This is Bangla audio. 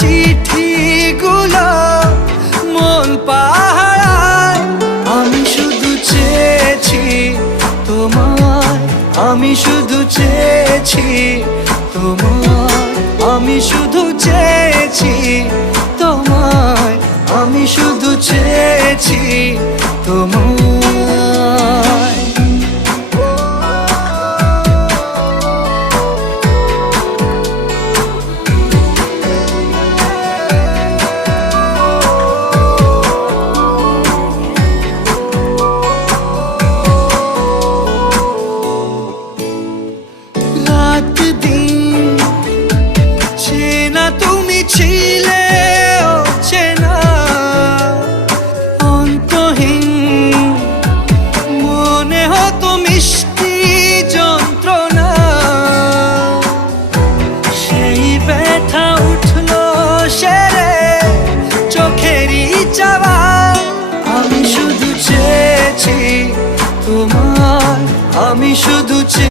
চিঠিগুলো মন পাহারায়। আমি শুধু চেয়েছি তোমায়, আমি শুধু চেয়েছি তোমায়, আমি শুধু চেয়েছি তোমায়, আমি শুধু চেয়েছি তোমায়। রাত দিন চেনা তুমি ছিলে চেনা অন্তহীন, মনে হতো মিষ্টি যন্ত্রণা। সেই ব্যথা উঠলো সেরে চোখেরই চাওয়ায়। আমি শুধু চেয়েছি তোমার, আমি শুধু